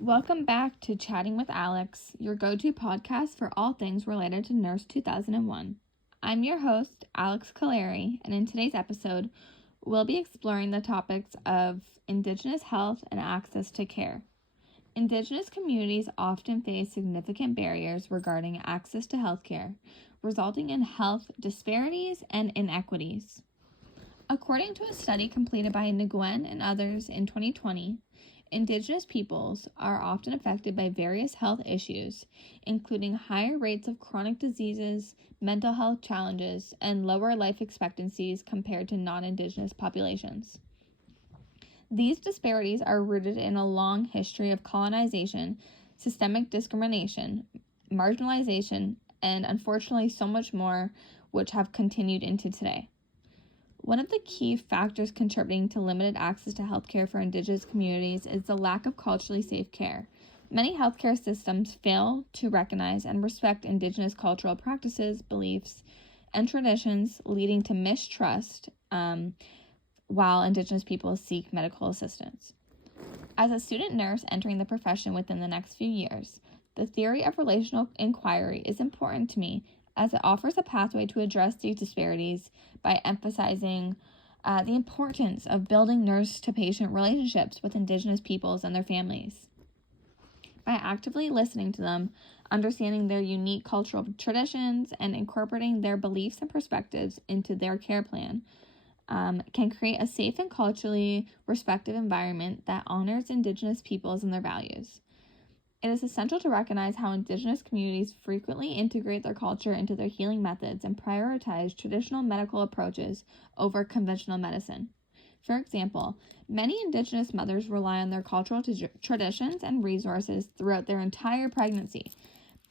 Welcome back to Chatting with Alex, your go-to podcast for all things related to NURS2001. I'm your host, Alex Caleri, and in today's episode, we'll be exploring the topics of Indigenous health and access to care. Indigenous communities often face significant barriers regarding access to healthcare, resulting in health disparities and inequities. According to a study completed by Nguyen and others in 2020, Indigenous peoples are often affected by various health issues, including higher rates of chronic diseases, mental health challenges, and lower life expectancies compared to non-Indigenous populations. These disparities are rooted in a long history of colonization, systemic discrimination, marginalization, and unfortunately so much more, which have continued into today. One of the key factors contributing to limited access to healthcare for Indigenous communities is the lack of culturally safe care. Many healthcare systems fail to recognize and respect Indigenous cultural practices, beliefs, and traditions, leading to mistrust while Indigenous people seek medical assistance. As a student nurse entering the profession within the next few years, the theory of relational inquiry is important to me as it offers a pathway to address these disparities by emphasizing the importance of building nurse-to-patient relationships with Indigenous peoples and their families. By actively listening to them, understanding their unique cultural traditions, and incorporating their beliefs and perspectives into their care plan, can create a safe and culturally respectful environment that honors Indigenous peoples and their values. It is essential to recognize how Indigenous communities frequently integrate their culture into their healing methods and prioritize traditional medical approaches over conventional medicine. For example, many Indigenous mothers rely on their cultural traditions and resources throughout their entire pregnancy,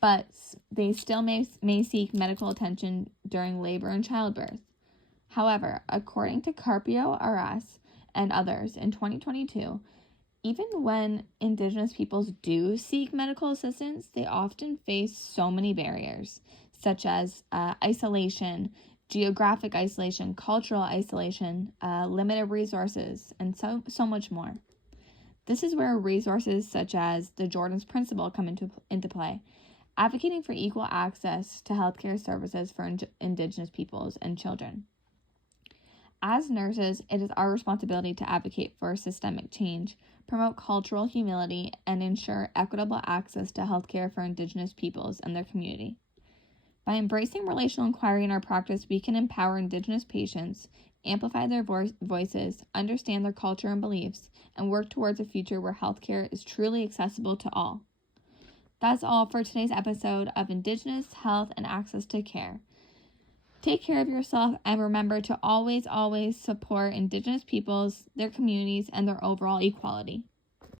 but they still may seek medical attention during labor and childbirth. However, according to Carpio RS and others in 2022, even when Indigenous peoples do seek medical assistance, they often face so many barriers, such as isolation, geographic isolation, cultural isolation, limited resources, and so much more. This is where resources such as the Jordan's Principle come into play, advocating for equal access to healthcare services for Indigenous peoples and children. As nurses, it is our responsibility to advocate for systemic change, promote cultural humility, and ensure equitable access to healthcare for Indigenous peoples and their community. By embracing relational inquiry in our practice, we can empower Indigenous patients, amplify their voices, understand their culture and beliefs, and work towards a future where healthcare is truly accessible to all. That's all for today's episode of Indigenous Health and Access to Care. Take care of yourself and remember to always support Indigenous peoples, their communities, and their overall equality.